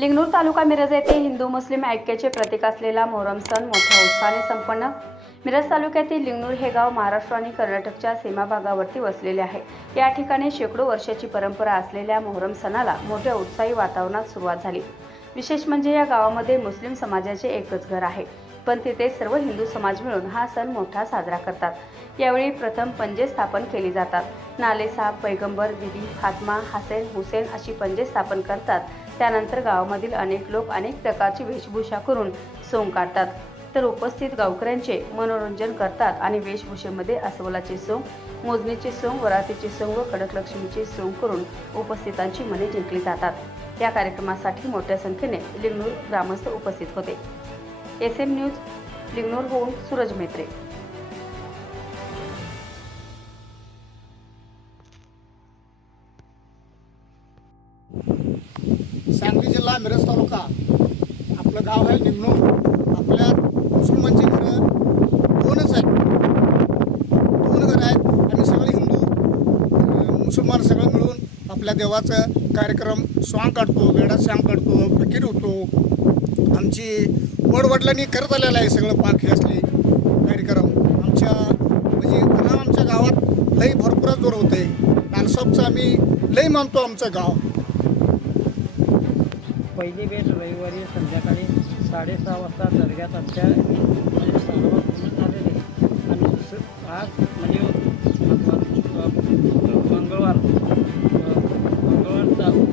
लिंगणूर तालुका मिरज येथे हिंदू मुस्लिम ऐक्याचे प्रतीक असलेला मोहरम सण मोठ्या उत्साहाने संपन्न. मिरज तालुक्यातील लिंगणूर हे गाव महाराष्ट्र आणि कर्नाटकच्या सीमा भागावरती वसलेले आहे. या ठिकाणी शेकडो वर्षाची परंपरा असलेल्या मोहरम सणाला मोठ्या उत्साही वातावरणात सुरुवात झाली. विशेष म्हणजे या गावामध्ये मुस्लिम समाजाचे एकच घर आहे. पण तिथे सर्व हिंदू समाज मिळून हा सण मोठा साजरा करतात. यावेळी प्रथम पंजे स्थापन केली जातात. नालेसाब पैगंबर दिदी फातमा हसेन हुसेन अशी पंजे स्थापन करतात. त्यानंतर गावामधील अनेक लोक अनेक प्रकारची वेशभूषा करून सोंग काढतात. तर उपस्थित गावकऱ्यांचे मनोरंजन करतात आणि वेशभूषेमध्ये अस्वलाचे सोंग मोजणीचे सोंग वरातीचे सोंग व कडकलक्ष्मीचे सोंग करून उपस्थितांची मने जिंकली जातात. या कार्यक्रमासाठी मोठ्या संख्येने लिंगणूर ग्रामस्थ उपस्थित होते. एस एम न्यूज लिंगणूरहून सूरज मेत्रे. सांगली जिल्हा मिरज तालुका. आपलं गाव आहे निमणूक. आपल्या मुस्लिमांची घरं दोनच आहेत. दोन घरं आहेत. आम्ही सगळे हिंदू. मुसलमान सगळं मिळून आपल्या देवाचं कार्यक्रम स्वांग काढतो वेडा सांग काढतो फकीर होतो. आमची वडवडिलांनी करत आलेलं आहे सगळं पाक हे असले कार्यक्रम. आमच्या म्हणजे आमच्या गावात लई भरपूरच जोर होते नालसाबचं आम्ही लई मानतो आमचं गाव. पहिली भेट रविवारी संध्याकाळी साडेसहा वाजता दर्ग्यात आमच्या म्हणजे सर्व पूर्ण झालेले आणि दुसरं आज म्हणजे